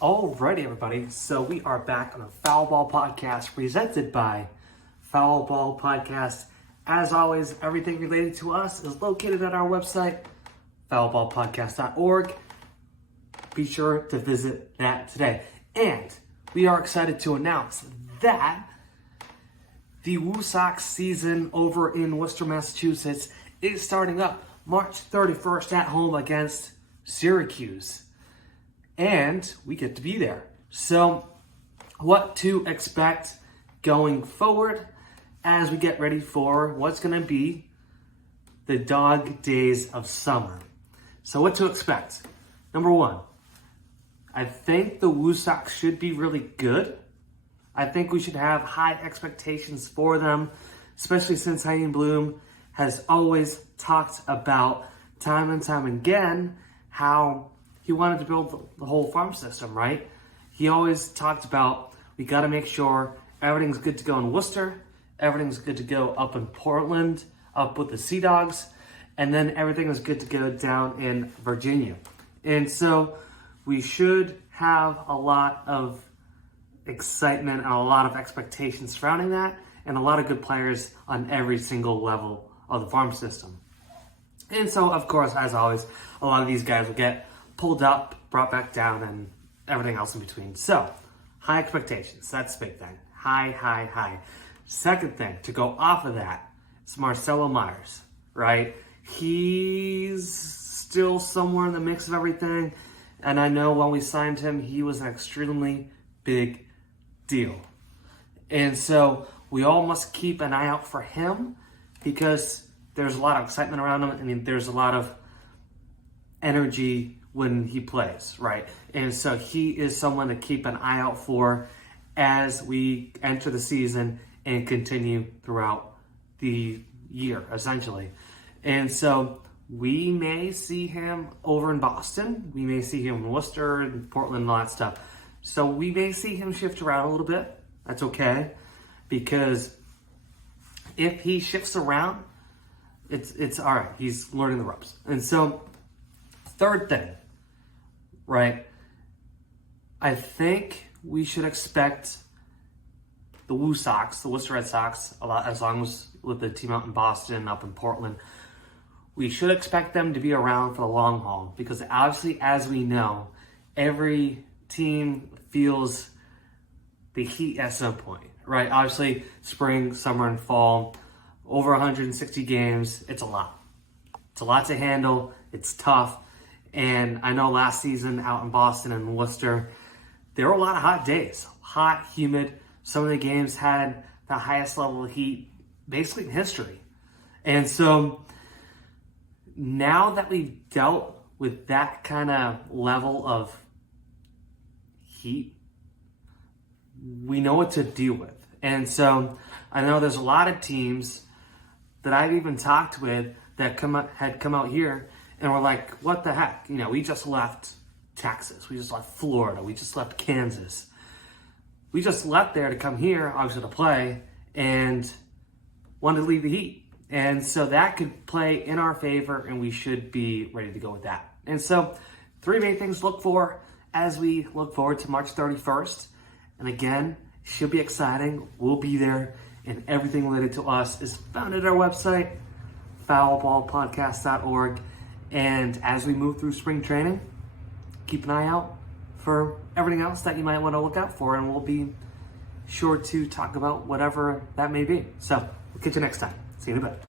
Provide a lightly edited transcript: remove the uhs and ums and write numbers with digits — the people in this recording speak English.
Alrighty, everybody. So we are back on a Foul Ball Podcast presented by Foul Ball Podcast. As always, everything related to us is located at our website, foulballpodcast.org. Be sure to visit that today. And we are excited to announce that the WooSox season over in Worcester, Massachusetts is starting up March 31st at home against Syracuse. And we get to be there. So what to expect going forward as we get ready for what's going to be the dog days of summer. So what to expect? Number one, I think the WooSox should be really good. I think we should have high expectations for them, especially since Heine Bloom has always talked about time and time again how he wanted to build the whole farm system, right? He always talked about, we got to make sure everything's good to go in Worcester, everything's good to go up in Portland, up with the Sea Dogs, and then everything is good to go down in Virginia. And so we should have a lot of excitement and a lot of expectations surrounding that, and a lot of good players on every single level of the farm system. And so, of course, as always, a lot of these guys will get pulled up, brought back down, and everything else in between. So, high expectations. That's the big thing. High. Second thing, to go off of that, is Marcelo Myers, right? He's still somewhere in the mix of everything. And I know when we signed him, he was an extremely big deal. And so, we all must keep an eye out for him because there's a lot of excitement around him. I mean, there's a lot of energy when he plays, right? And so he is someone to keep an eye out for as we enter the season and continue throughout the year, essentially. And so we may see him over in Boston. We may see him in Worcester and Portland and all that stuff. So we may see him shift around a little bit. That's okay. Because if he shifts around, it's all right. He's learning the ropes. And so third thing, right? I think we should expect the WooSox, the Worcester Red Sox, a lot as long as with the team out in Boston, up in Portland. We should expect them to be around for the long haul because obviously, as we know, every team feels the heat at some point, right? Obviously, spring, summer, and fall, over 160 games, it's a lot. It's a lot to handle. It's tough. And I know last season out in Boston and Worcester, there were a lot of hot days. Hot, humid. Some of the games had the highest level of heat basically in history. And so now that we've dealt with that kind of level of heat, we know what to deal with. And so I know there's a lot of teams that I've even talked with that had come out here and we're like, what the heck? You know, we just left Texas. We just left Florida. We just left Kansas. We just left there to come here, obviously to play, and wanted to leave the heat. And so that could play in our favor, and we should be ready to go with that. And so three main things to look for as we look forward to March 31st. And again, should be exciting. We'll be there, and everything related to us is found at our website, foulballpodcast.org. And as we move through spring training, keep an eye out for everything else that you might want to look out for, and we'll be sure to talk about whatever that may be. So we'll catch you next time. See you in a bit.